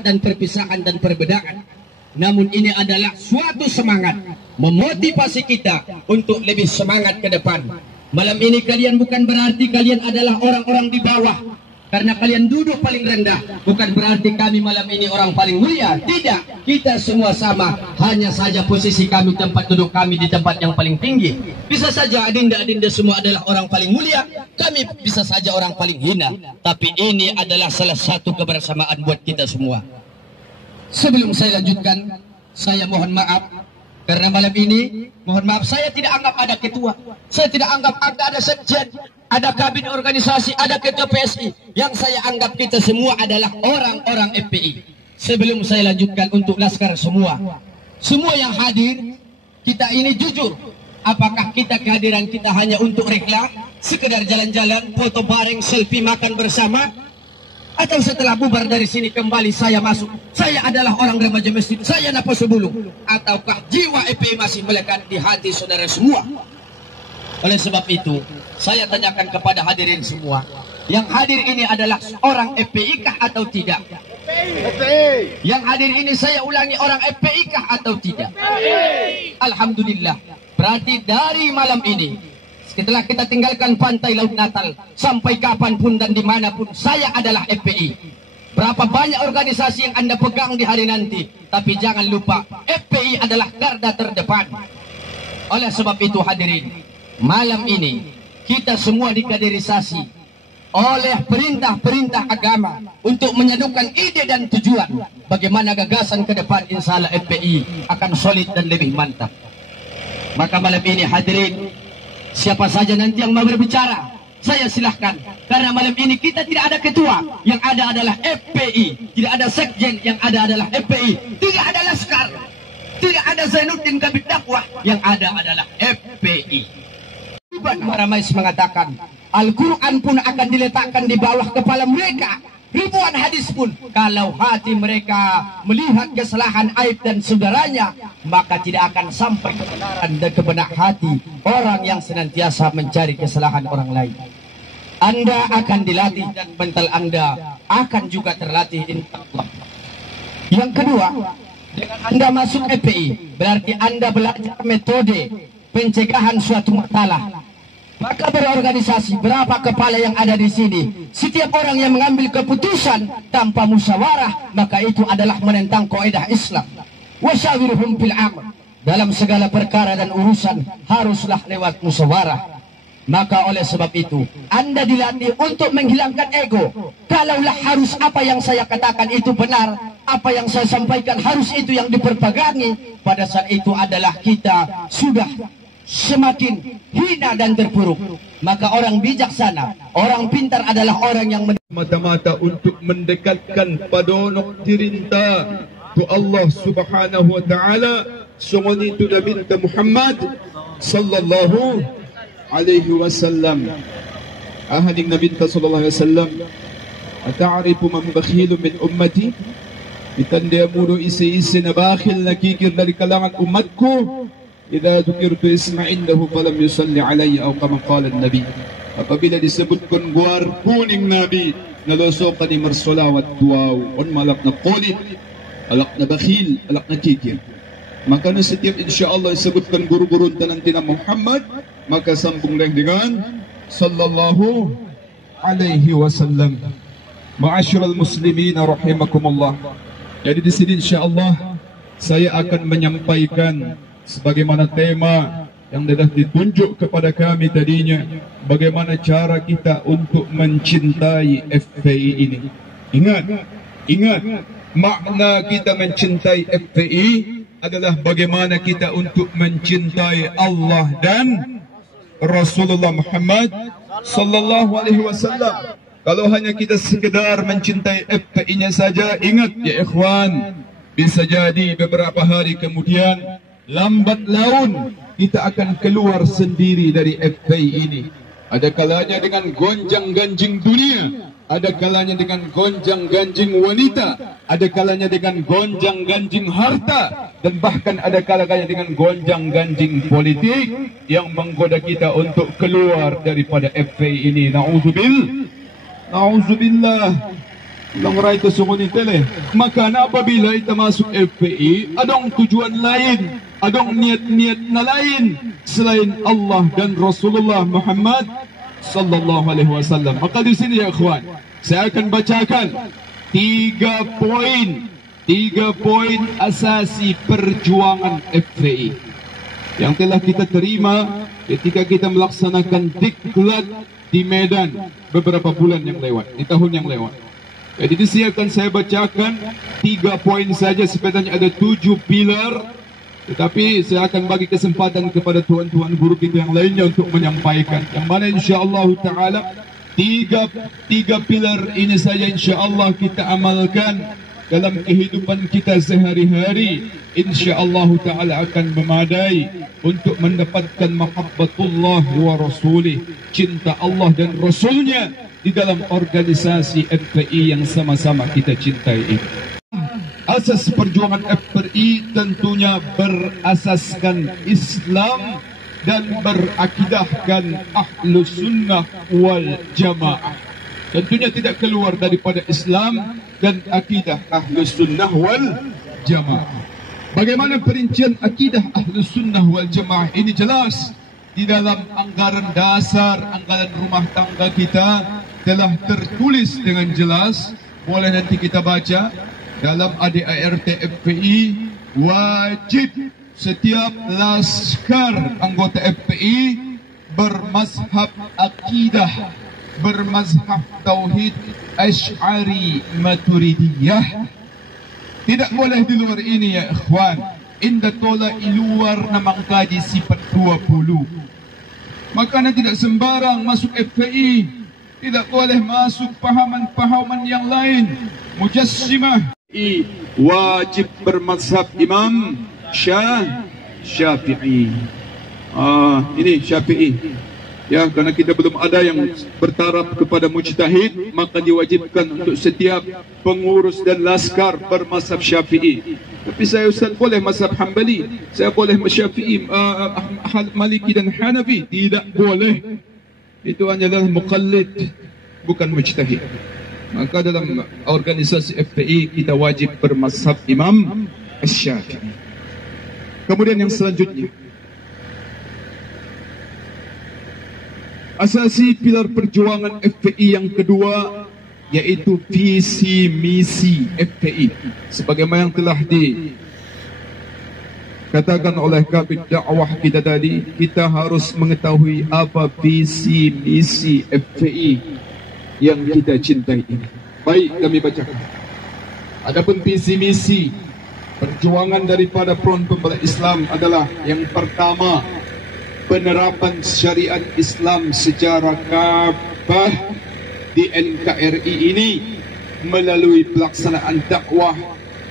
jarak dan perpisahan dan perbedaan. Namun ini adalah suatu semangat memotivasi kita untuk lebih semangat ke depan. Malam ini kalian bukan berarti kalian adalah orang-orang di bawah karena kalian duduk paling rendah. Bukan berarti kami malam ini orang paling mulia. Tidak, kita semua sama. Hanya saja posisi kami, tempat duduk kami di tempat yang paling tinggi. Bisa saja adinda-adinda semua adalah orang paling mulia, kami bisa saja orang paling hina. Tapi ini adalah salah satu kebersamaan buat kita semua. Sebelum saya lanjutkan, saya mohon maaf karena malam ini, mohon maaf, saya tidak anggap ada ketua, saya tidak anggap ada sekjen, ada kabin organisasi, ada ketua PSI. Yang saya anggap kita semua adalah orang-orang FPI. Sebelum saya lanjutkan untuk laskar semua yang hadir, kita ini jujur. Apakah kehadiran kita hanya untuk rekla, sekedar jalan-jalan, foto bareng, selfie, makan bersama? Atau setelah bubar dari sini kembali saya masuk, saya adalah orang remaja masjid, saya napa sebulung? Ataukah jiwa FPI masih melekat di hati saudara semua? Oleh sebab itu, saya tanyakan kepada hadirin semua, yang hadir ini adalah orang FPI kah atau tidak? FPI. Yang hadir ini saya ulangi, orang FPI kah atau tidak? FPI. Alhamdulillah. Berarti dari malam ini, setelah kita tinggalkan pantai Laut Natal, sampai kapanpun dan dimanapun, saya adalah FPI. Berapa banyak organisasi yang Anda pegang di hari nanti, tapi jangan lupa, FPI adalah garda terdepan. Oleh sebab itu hadirin, malam ini, kita semua dikaderisasi oleh perintah-perintah agama untuk menyadukan ide dan tujuan. Bagaimana gagasan ke depan, insya Allah FPI akan solid dan lebih mantap. Maka malam ini hadirin, siapa saja nanti yang mau berbicara, saya silahkan. Karena malam ini kita tidak ada ketua, yang ada adalah FPI. Tidak ada sekjen, yang ada adalah FPI. Tidak ada laskar, tidak ada Zainuddin Kabid Dakwah, yang ada adalah FPI. Ibn Haramais mengatakan, Al-Quran pun akan diletakkan di bawah kepala mereka. Ribuan hadis pun, kalau hati mereka melihat kesalahan aib dan saudaranya, maka tidak akan sampai kebenaran dan kebenak hati orang yang senantiasa mencari kesalahan orang lain. Anda akan dilatih dan mental Anda akan juga terlatih, insyaAllah. Yang kedua, dengan Anda masuk FPI, berarti Anda belajar metode pencegahan suatu masalah. Maka berorganisasi, berapa kepala yang ada di sini, setiap orang yang mengambil keputusan tanpa musyawarah, maka itu adalah menentang kaidah Islam. Wasyawirhum fil amr, dalam segala perkara dan urusan haruslah lewat musyawarah. Maka oleh sebab itu, Anda dilatih untuk menghilangkan ego. Kalaulah harus apa yang saya katakan itu benar, apa yang saya sampaikan harus itu yang diperpegangi, pada saat itu adalah kita sudah semakin hina dan terpuruk. Maka orang bijaksana, orang pintar adalah orang yang mata-mata untuk mendekatkan padonok tirinta tu Allah Subhanahu wa taala, sungoni tu Nabi Muhammad sallallahu alaihi wasallam. Ahading Nabi sallallahu alaihi wasallam, ata'rifu man bakhilu min ummati? Itanda mo isi-isi na bakhil nakikir dari kalangan umatku. Idza dzukirtu isma'indahu falam yusalli alayya aw kama qala an-nabi. Apabila disebutkan guar kuning Nabi, nalusok ka ni marsolawat duaw, on malak na kulit, alak na bakhil, alak na kikir. Maka na setiap insyaallah disebutkan guru-guru tanantina Muhammad, maka sambung lang dengan sallallahu alaihi wasallam. Ma'asyiral muslimin rahimakumullah. Jadi di sini insyaallah saya akan menyampaikan sebagaimana tema yang telah ditunjuk kepada kami tadinya, bagaimana cara kita untuk mencintai FPI ini. Ingat, makna kita mencintai FPI adalah bagaimana kita untuk mencintai Allah dan Rasulullah Muhammad sallallahu alaihi wasallam. Kalau hanya kita sekedar mencintai FPI-nya saja, ingat ya ikhwan, bisa jadi beberapa hari kemudian lambat laun kita akan keluar sendiri dari FPI ini. Ada kalanya dengan gonjang-ganjing dunia, ada kalanya dengan gonjang-ganjing wanita, ada kalanya dengan gonjang-ganjing harta, dan bahkan ada kalanya dengan gonjang-ganjing politik yang menggoda kita untuk keluar daripada FPI ini. Na'udzubillah. Langray ito sungunitel eh. Maka na apabila ita masuk FPI, adong tujuan lain, adong niat-niat na lain selain Allah dan Rasulullah Muhammad sallallahu alaihi wasallam. Maka di sini ya ikhwan, saya akan bacakan 3 poin asasi perjuangan FPI yang telah kita terima ketika kita melaksanakan diklat di Medan beberapa bulan yang lewat, di tahun yang lewat. Jadi di sini akan saya bacakan 3 poin saja, sebenarnya ada 7 pilar, tetapi saya akan bagi kesempatan kepada tuan-tuan guru kita yang lainnya untuk menyampaikan, yang mana insya-Allah taala tiga pilar ini saja insya-Allah kita amalkan dalam kehidupan kita sehari-hari, insya-Allah taala akan memadai untuk mendapatkan mahabbatullah wa rasulih, cinta Allah dan Rasulnya di dalam organisasi FPI yang sama-sama kita cintai ini. Asas perjuangan FPI tentunya berasaskan Islam dan berakidahkan Ahlus Sunnah wal Jamaah. Tentunya tidak keluar daripada Islam dan akidah Ahlus Sunnah wal Jamaah. Bagaimana perincian akidah Ahlus Sunnah wal Jamaah ini jelas di dalam anggaran dasar, anggaran rumah tangga kita telah tertulis dengan jelas. Boleh nanti kita baca dalam ADART FPI, wajib setiap laskar anggota FPI bermazhab akidah, bermazhab tauhid Asy'ari Maturidiyah. Tidak boleh di luar ini ya ikhwan. Inda tola iluar namang kaji sifat 20. Maka tidak sembarang masuk FPI. Tidak boleh masuk pahaman-pahaman yang lain. Mujassimah wajib bermazhab Imam Syafi'i. Ini Syafi'i. Ya, karena kita belum ada yang bertaraf kepada mujtahid, maka diwajibkan untuk setiap pengurus dan laskar bermazhab Syafi'i. Tapi saya Ustaz boleh mazhab Hanbali, saya boleh Syafi'i, Maliki dan Hanafi. Tidak boleh. Itu hanyalah muqallid, bukan mujtahid. Maka dalam organisasi FPI kita wajib bermazhab Imam Syafi'i. Kemudian yang selanjutnya, asasi pilar perjuangan FPI yang kedua yaitu visi misi FPI. Sebagaimana yang telah dikatakan oleh kabid dakwah kita tadi, kita harus mengetahui apa visi misi FPI yang kita cintai ini. Baik, kami bacakan. Adapun visi misi perjuangan daripada Front Pembela Islam adalah yang pertama, penerapan syariat Islam secara kafah di NKRI ini melalui pelaksanaan dakwah,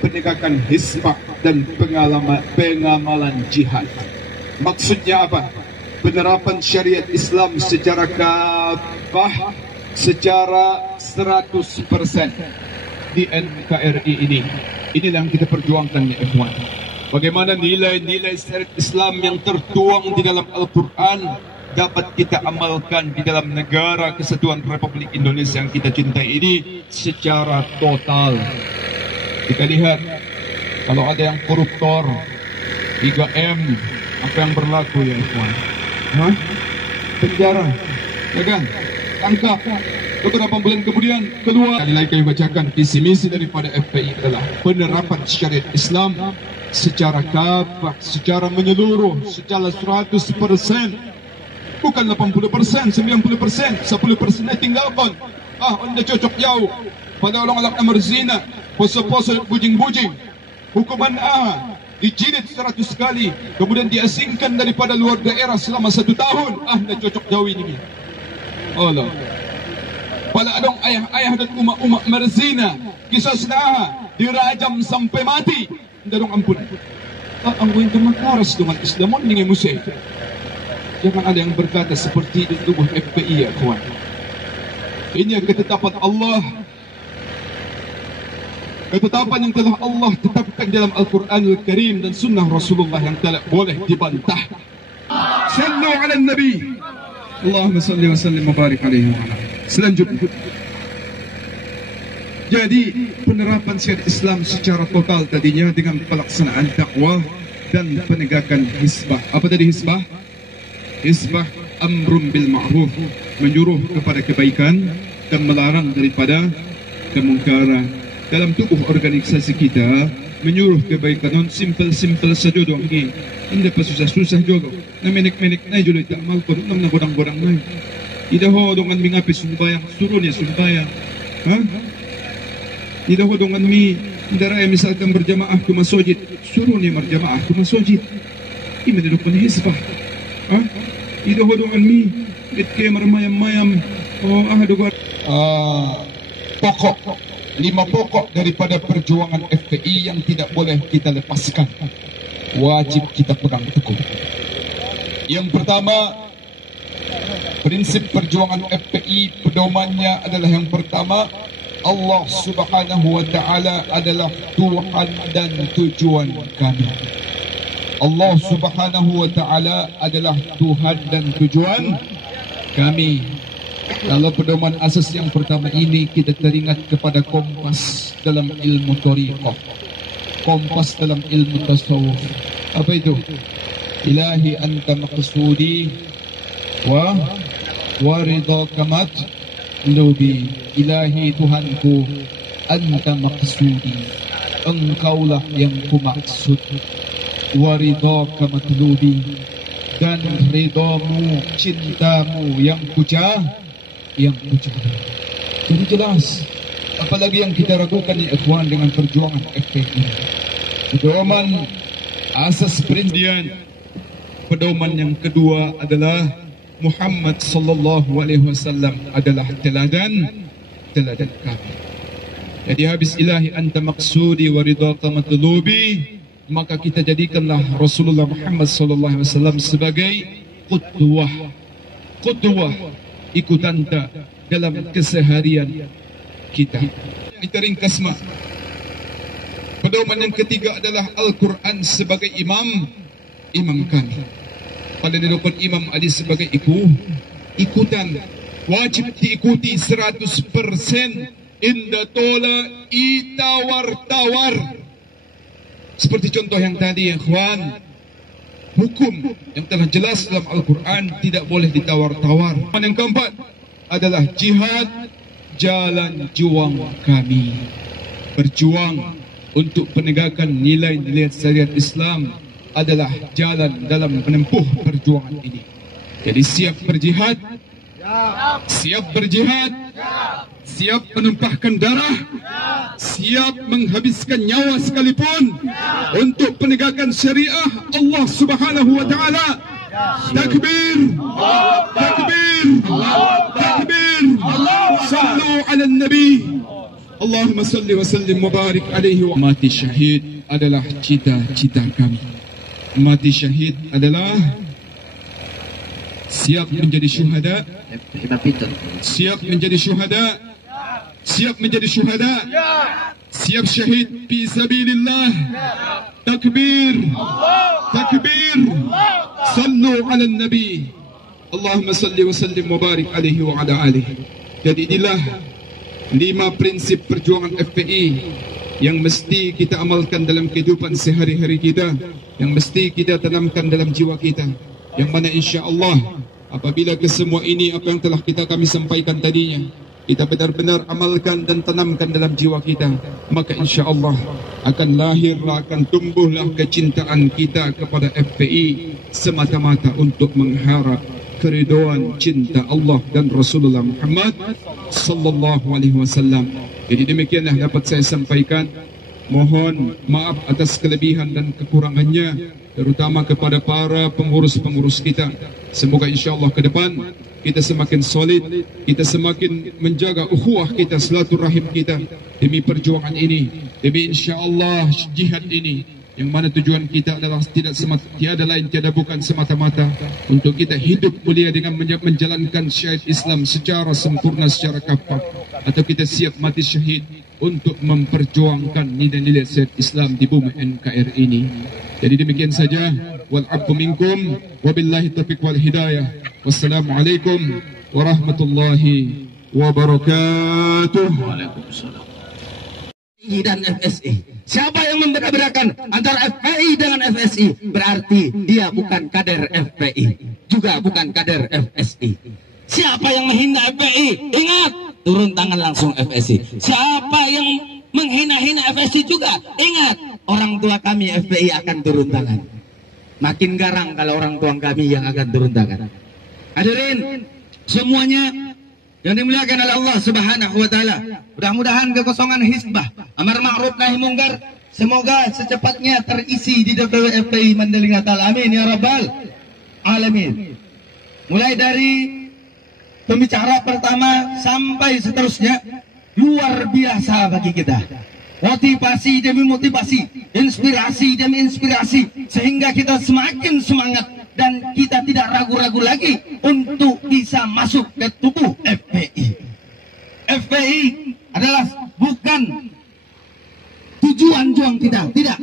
penegakan hisbah dan pengamalan jihad. Maksudnya apa? Penerapan syariat Islam secara kafah, secara 100% di NKRI ini. Inilah yang kita perjuangkan ya ikhwan. Bagaimana nilai-nilai syariat Islam yang tertuang di dalam Al-Quran dapat kita amalkan di dalam negara kesatuan Republik Indonesia yang kita cintai ini secara total. Kita lihat, kalau ada yang koruptor, 3M, apa yang berlaku ya ikhwan? Penjara, ya kan? Tangkap. Beberapa bulan kemudian keluar. Kali lagi kami bacakan, visi misi daripada FPI adalah penerapan syariat Islam secara kafah, secara menyeluruh, secara 100%, bukan 80%, 90%, 10% tinggalkan. Anda cocok jauh pada orang alak amar zina, poso-poso bujing-bujing, hukuman dijilid 100 kali, kemudian diasingkan daripada luar daerah selama 1 tahun. Anda cocok jauh ini. Allah. Pada adong ayah-ayah dan umat-umat merzina, kisah senaha dirajam sampai mati. Darong ampun. Ang buwan makaras dengan Islamon dengan Muslim. Jangan ada yang berkata seperti di tubuh FPI ya kawan. Ini ketetapan Allah. Ketetapan yang telah Allah tetapkan dalam Al-Quranul Karim dan Sunnah Rasulullah yang tidak boleh dibantah. Sallu ala Nabi. Allahumma salli wa sallim wa barik alaihi wa ala. Selanjutnya, Jadi penerapan syariat Islam secara total tadinya dengan pelaksanaan dakwah dan penegakan hisbah. Apa tadi hisbah? Hisbah amrun bil ma'ruf, menyuruh kepada kebaikan dan melarang daripada kemungkaran. Dalam tubuh organisasi kita, menyuruh kebaikan non simple saja doang ni. Hindi pa susah juga. Na menek-menek na juloy tak amal ko nang nagodang-godang na. Idaho dongan mi ngapi sumbayang, suruh niya sumbayang. Ha? Idaho dongan mi dara misalkan berjamaah ke masjid, suruh niya berjamaah ke masjid. Ini duduk pun hisbah. Ha? Idaho dongan mi itke marmayam-mayam. Oh dogan. Pokok 5 pokok daripada perjuangan FPI yang tidak boleh kita lepaskan, wajib kita pegang teguh. Yang pertama, prinsip perjuangan FPI pedomannya adalah yang pertama, Allah Subhanahu wa Ta'ala adalah Tuhan dan tujuan kami. Allah Subhanahu wa Ta'ala adalah Tuhan dan tujuan kami. Kalau pedoman asas yang pertama ini, kita teringat kepada kompas dalam ilmu thariqah, kompas dalam ilmu tasawuf. Apa itu? Ilahi anta maqsudi wa ridhaka matlubi. Ilahi Tuhanku, anta maqsudi, engkaulah yang kumaksud, wa ridhaka matlubi, dan ridhamu, cintamu yang kucari. Jadi jelas, apalagi yang kita ragukan ya ikhwan dengan perjuangan FPI. Pedoman asas prinsip. Pedoman yang kedua adalah Muhammad sallallahu alaihi wasallam adalah teladan kami. Jadi habis ilahi anta maqsudi wa ridhaka matlubi, maka kita jadikanlah Rasulullah Muhammad sallallahu alaihi wasallam sebagai qudwah, ikutan dalam keseharian kita. Kita ringkas mak. Pedoman yang ketiga adalah Al-Quran sebagai imam kami. Pada didukun Imam Ali sebagai ikutan, wajib diikuti 100%. Inda tola itawar-tawar. Seperti contoh yang tadi, ikhwan, hukum yang telah jelas dalam Al-Quran tidak boleh ditawar-tawar. Yang keempat adalah jihad, jalan juang kami. Berjuang untuk penegakan nilai-nilai syariat Islam adalah jalan dalam menempuh perjuangan ini. Jadi siap berjihad, siap menumpahkan darah, siap menghabiskan nyawa sekalipun untuk penegakan syariah Allah Subhanahu wa Ta'ala. Takbir, takbir, takbir. Sallu ala nabi. Allahumma salli wa sallim mubarak alaihi wa mati syahid adalah cita-cita kami. Mati syahid adalah siap menjadi syuhada, siap menjadi syuhada, siap menjadi syuhada, siap syahid fi sabilillah. Takbir, takbir. Sallu ala nabi. Allahumma salli wa sallim mubarak alaihi wa ala alihi. Jadi inilah 5 prinsip perjuangan FPI yang mesti kita amalkan dalam kehidupan sehari-hari kita, yang mesti kita tanamkan dalam jiwa kita, yang mana insya-Allah apabila kesemua ini apa yang telah kami sampaikan tadinya kita benar-benar amalkan dan tanamkan dalam jiwa kita, maka insya-Allah akan lahirlah, akan tumbuhlah kecintaan kita kepada FPI semata-mata untuk mengharap keridhaan cinta Allah dan Rasulullah Muhammad sallallahu alaihi wasallam. Jadi demikianlah dapat saya sampaikan. Mohon maaf atas kelebihan dan kekurangannya, terutama kepada para pengurus-pengurus kita. Semoga insya-Allah ke depan kita semakin solid, kita semakin menjaga ukhuwah kita, silaturahim kita demi perjuangan ini, demi insya-Allah jihad ini, yang mana tujuan kita adalah tiada lain tiada bukan semata-mata untuk kita hidup mulia dengan menjalankan syariat Islam secara sempurna, secara kafah, atau kita siap mati syahid untuk memperjuangkan nilai-nilai syariat Islam di bumi NKRI ini. Jadi demikian saja. Wal afu minkum wabillahi taufiq wal hidayah. Wassalamualaikum warahmatullahi wabarakatuh. Waalaikumsalam. FPI dan FSI. Siapa yang membeda-bedakan antara FPI dengan FSI, berarti dia bukan kader FPI, juga bukan kader FSI. Siapa yang menghina FPI, ingat, turun tangan langsung FSI. Siapa yang menghina-hina FSI juga, ingat, orang tua kami FPI akan turun tangan. Makin garang kalau orang tua kami yang akan turun tangan. Hadirin semuanya yang dimuliakan oleh Allah Subhanahu wa taala. Mudah-mudahan kekosongan hizbah amar ma'ruf nahi mungkar semoga secepatnya terisi di DPW FPI Mandailing Natal. Amin ya rabbal alamin. Mulai dari pembicara pertama sampai seterusnya luar biasa bagi kita. Motivasi demi motivasi, inspirasi demi inspirasi, sehingga kita semakin semangat dan kita tidak ragu-ragu lagi untuk bisa masuk ke tubuh FPI. FPI adalah bukan tujuan juang kita, tidak.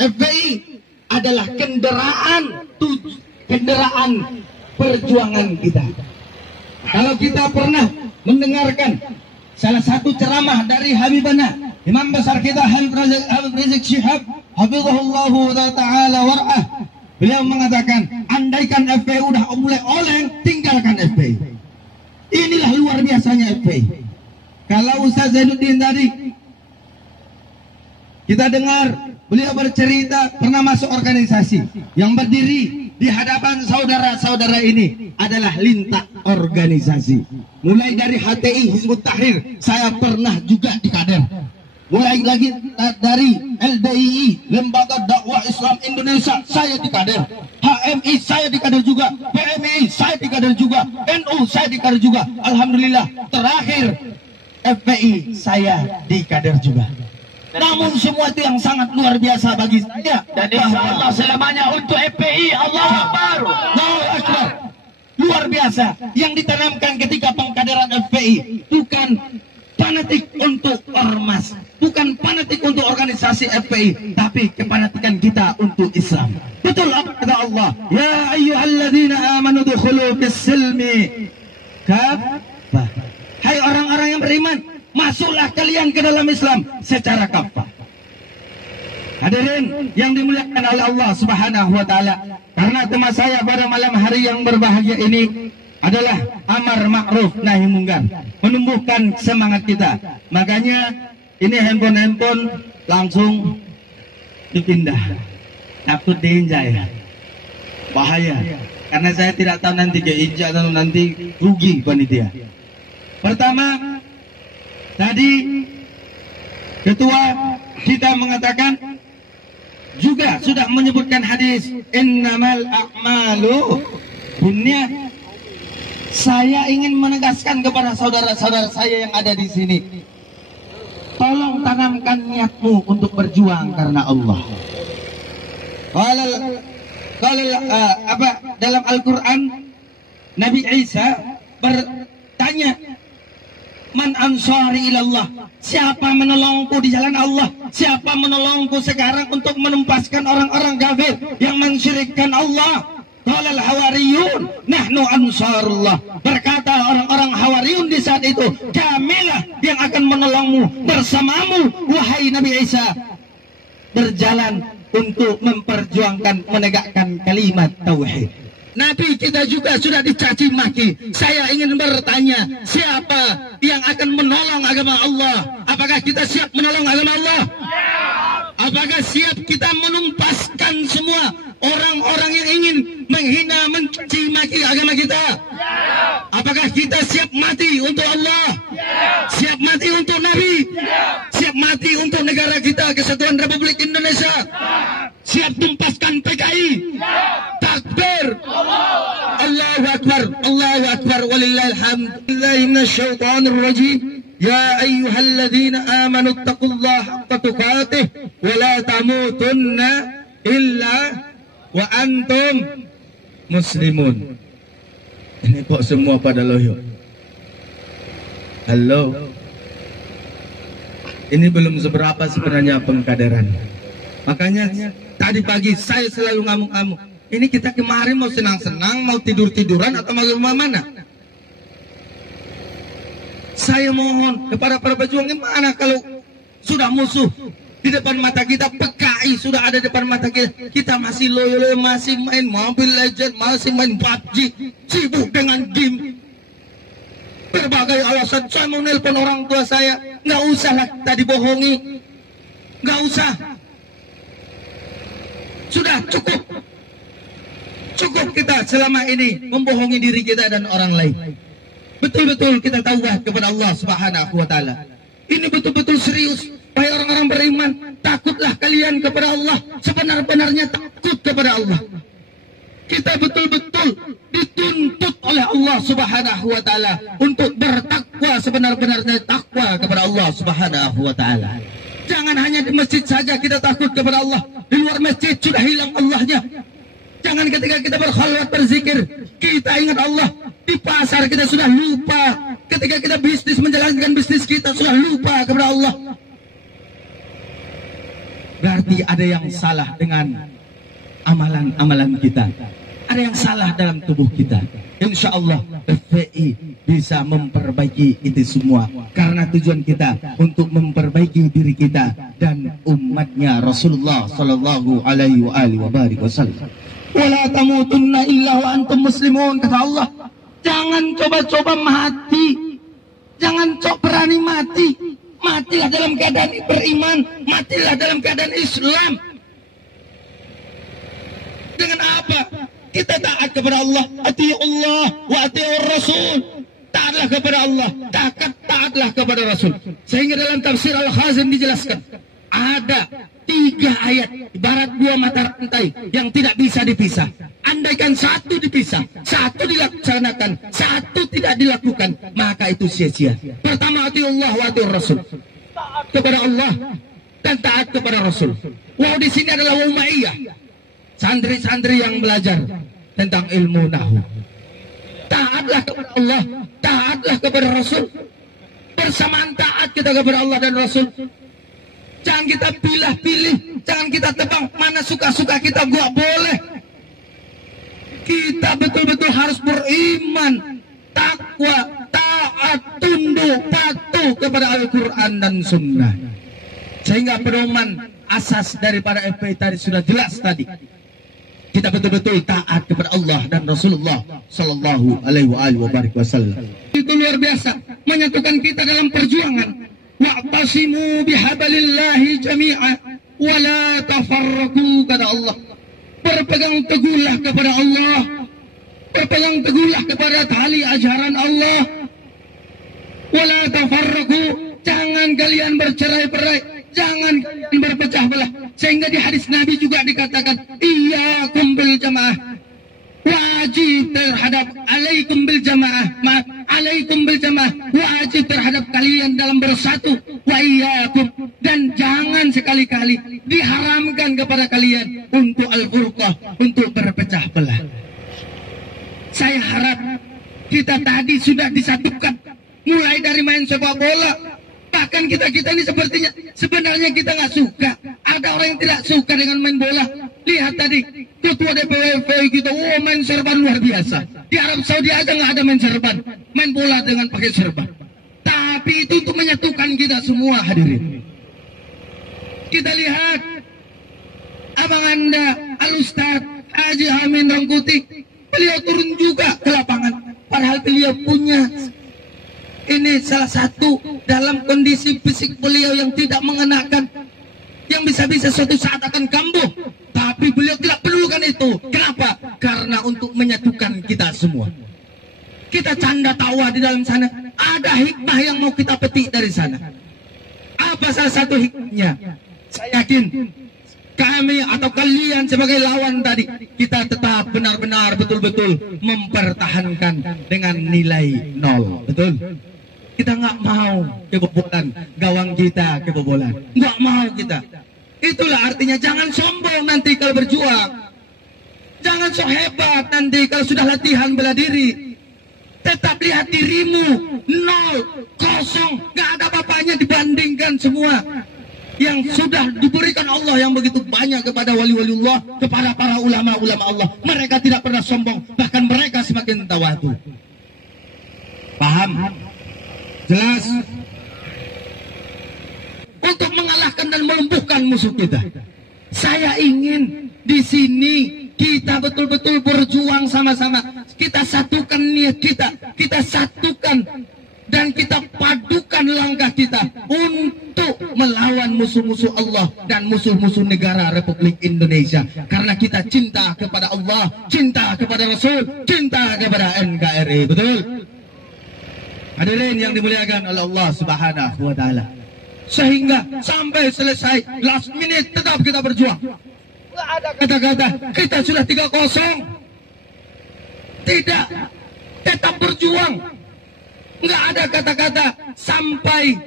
FPI adalah kendaraan perjuangan kita. Kalau kita pernah mendengarkan salah satu ceramah dari Habibana Imam besar kita Habib Rizik Syihab hafizahullahu ta'ala war'ah, beliau mengatakan, andaikan FPI udah mulai oleng, tinggalkan FPI. Inilah luar biasanya FPI. Kalau Ustaz Zainuddin tadi kita dengar beliau bercerita pernah masuk organisasi yang berdiri di hadapan saudara-saudara ini adalah lintas organisasi. Mulai dari HTI Hizbut Tahrir, saya pernah juga di kader. Mulai lagi dari LDII, Lembaga Dakwah Islam Indonesia, saya di kader. HMI saya di kader juga, PMI saya di kader juga, NU saya di kader juga. Alhamdulillah, terakhir FPI saya di kader juga. Namun semua itu yang sangat luar biasa bagi saya. Dan insya Allah selamanya untuk FPI. Allahu Akbar. Allahu Akbar. Luar biasa yang ditanamkan ketika pengkaderan FPI, bukan fanatik untuk ormas, bukan fanatik untuk organisasi FPI, tapi kefanatikan kita untuk Islam. Betul apa kata Allah? Ya ayyuhalladzina amanu dukhulu bis-silmi kafah. Hai orang-orang yang beriman, masuklah kalian ke dalam Islam secara kafah. Hadirin yang dimuliakan oleh Allah Subhanahu wa taala, karena tema saya pada malam hari yang berbahagia ini adalah amar ma'ruf nahi mungkar, menumbuhkan semangat kita. Makanya ini handphone langsung dipindah, takut diinjak, bahaya. Karena saya tidak tahu nanti keinjak atau nanti rugi panitia. Pertama, tadi ketua kita mengatakan juga sudah menyebutkan hadis innamal a'malu binniyat. Saya ingin menegaskan kepada saudara-saudara saya yang ada di sini, tolong tanamkan niatmu untuk berjuang karena Allah. Dalam Al-Quran Nabi Isa bertanya, man ansari ilallah, siapa menolongku di jalan Allah, siapa menolongku sekarang untuk menumpaskan orang-orang kafir yang mensyirikkan Allah. Qalal hawariyun nahnu ansarullah, berkata orang-orang hawariyun di saat itu, kamilah yang akan menolongmu, bersamamu wahai Nabi Isa, berjalan untuk memperjuangkan menegakkan kalimat tauhid. Nabi kita juga sudah dicaci maki. Saya ingin bertanya, siapa yang akan menolong agama Allah? Apakah kita siap menolong agama Allah? Apakah siap kita menumpaskan semua orang-orang yang ingin menghina, mencaci maki agama kita? Apakah kita siap mati untuk Allah? Siap mati untuk Nabi? Siap mati untuk negara kita, Kesatuan Republik Indonesia? Siap tumpaskan PKI? Takbir! Allahu Akbar, Allahu Akbar, walillahil hamd. Billahi minasyaitonir rajim. Ya ayyuhalladzina amanu taqullaha haqqa tuqatih wa la tamutunna illa wa antum muslimun. Ini kok semua pada loyo? Halo. Ini belum seberapa sebenarnya pengkaderan. Makanya tadi pagi saya selalu ngamuk-ngamuk. Ini kita kemarin mau senang-senang, mau tidur-tiduran atau mau mana? Saya mohon kepada para pejuang, gimana kalau sudah musuh di depan mata kita, PKI sudah ada di depan mata kita, kita masih loyo, masih main Mobile Legends, masih main PUBG, sibuk dengan game. Berbagai alasan, saya mau nelpon orang tua saya, nggak usah lah tadi bohongi, nggak usah, sudah cukup kita selama ini membohongi diri kita dan orang lain. Betul-betul kita taubat kepada Allah Subhanahu wa Ta'ala. Ini betul-betul serius. Wahai orang-orang beriman, takutlah kalian kepada Allah sebenar-benarnya takut kepada Allah. Kita betul-betul dituntut oleh Allah Subhanahu wa Ta'ala untuk bertakwa sebenar-benarnya takwa kepada Allah Subhanahu wa Ta'ala. Jangan hanya di masjid saja kita takut kepada Allah, di luar masjid sudah hilang Allahnya. Jangan ketika kita berkhalwat berzikir kita ingat Allah, di pasar kita sudah lupa, ketika kita bisnis menjalankan bisnis kita sudah lupa kepada Allah. Berarti ada yang salah dengan amalan-amalan kita, ada yang salah dalam tubuh kita. Insya Allah FPI bisa memperbaiki itu semua, karena tujuan kita untuk memperbaiki diri kita dan umatnya Rasulullah Sallallahu Alaihi Wasallam. Wala tamutunna illa wa antum muslimun, kata Allah. Jangan coba-coba mati, jangan berani mati. Matilah dalam keadaan beriman, matilah dalam keadaan Islam. Dengan apa? Kita taat kepada Allah, atiullah wa atiur Rasul. Taatlah kepada Allah, taatlah kepada Rasul. Sehingga dalam tafsir Al-Khazin dijelaskan, ada 3 ayat ibarat 2 mata rantai yang tidak bisa dipisah. Andaikan satu dipisah, satu dilaksanakan, satu tidak dilakukan, maka itu sia-sia. Pertama, atiullah wa atiur Rasul. Taat kepada Allah dan taat kepada Rasul. Wow, di sini adalah umayyah, santri-santri yang belajar tentang ilmu nahwu. Taatlah kepada Allah, taatlah kepada Rasul. Bersamaan taat kita kepada Allah dan Rasul. Jangan kita pilih-pilih, jangan kita tebang mana suka-suka kita, gak boleh. Kita betul-betul harus beriman, takwa, taat, tunduk, patuh kepada Al-Quran dan Sunnah. Sehingga pedoman asas daripada FPI tadi sudah jelas tadi. Kita betul-betul taat kepada Allah dan Rasulullah Sallallahu Alaihi Wasallam. Itu luar biasa, menyatukan kita dalam perjuangan. Wa'tasimu bihablillahi jami'a wa la tafarraqu, kata Allah. Berpegang teguhlah kepada Allah, berpegang teguhlah kepada tali ajaran Allah. Wa la tafarraqu, jangan kalian bercerai-berai, jangan kalian berpecah belah. Sehingga di hadis Nabi juga dikatakan, iyyakum bil jamaah, wajib terhadap alaikum bil jamaah, alaikum bil jamaah, wajib terhadap kalian dalam bersatu, wa iyyakum, dan jangan sekali-kali diharamkan kepada kalian untuk al-furqah, untuk berpecah belah. Saya harap kita tadi sudah disatukan, mulai dari main sepak bola. Bahkan kita ini sepertinya sebenarnya kita nggak suka. Ada orang yang tidak suka dengan main bola. Lihat tadi ketua DPW kita, main serban luar biasa. Di Arab Saudi aja nggak ada main serban, main bola dengan pakai serban. Tapi itu untuk menyatukan kita semua, hadirin. Kita lihat abang anda Al-Ustaz Haji Amin Rangkuti, beliau turun juga ke lapangan. Padahal beliau punya ini salah satu dalam kondisi fisik beliau yang tidak mengenakan, yang bisa-bisa suatu saat akan kambuh. Tapi beliau tidak perlukan itu. Kenapa? Karena untuk menyatukan kita semua. Kita canda tawa di dalam sana, ada hikmah yang mau kita petik dari sana. Apa salah satu hikmahnya? Saya yakin kami atau kalian sebagai lawan tadi, kita tetap benar-benar betul-betul mempertahankan dengan nilai 0. Betul? Kita nggak mau kebobolan, gawang kita kebobolan, nggak mau kita. Itulah artinya jangan sombong nanti kalau berjuang, jangan sok hebat nanti kalau sudah latihan bela diri. Tetap lihat dirimu 0, kosong, nggak ada apa-apanya dibandingkan semua yang sudah diberikan Allah yang begitu banyak kepada wali-waliullah, kepada para ulama-ulama Allah. Mereka tidak pernah sombong, bahkan mereka semakin tawadu. Paham? Jelas? Untuk mengalahkan dan melumpuhkan musuh kita. Saya ingin di sini kita betul-betul berjuang sama-sama. Kita satukan niat kita satukan dan kita padukan langkah kita untuk melawan musuh-musuh Allah dan musuh-musuh negara Republik Indonesia. Karena kita cinta kepada Allah, cinta kepada Rasul, cinta kepada NKRI. Betul? Hadirin yang dimuliakan oleh Allah Subhanahu wa taala. Sehingga sampai selesai last minute tetap kita berjuang. Enggak ada kata-kata kita sudah 3-0. Tidak, tetap berjuang. Enggak ada kata-kata sampai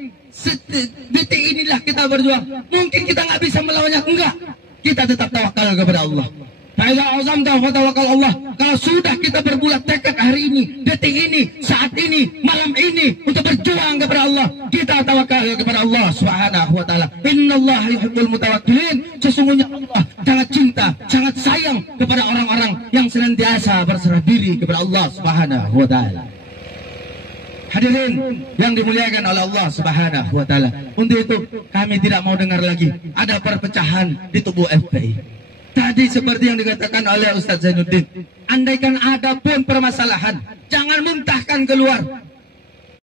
detik inilah kita berjuang. Mungkin kita nggak bisa melawannya, enggak. Kita tetap tawakal kepada Allah. Fa'idza azamta fatawakkal Allah. Kalau sudah kita berbulat tekad hari ini, detik ini, saat ini, malam ini untuk berjuang kepada Allah, kita tawakal kepada Allah Subhanahu wa taala. Innallaha yuhibbul mutawakkilin. Sesungguhnya Allah sangat cinta, sangat sayang kepada orang-orang yang senantiasa berserah diri kepada Allah Subhanahu wa taala. Hadirin yang dimuliakan oleh Allah Subhanahu wa taala. Untuk itu kami tidak mau dengar lagi ada perpecahan di tubuh FPI. Tadi seperti yang dikatakan oleh Ustaz Zainuddin, andaikan ada pun permasalahan, jangan muntahkan keluar.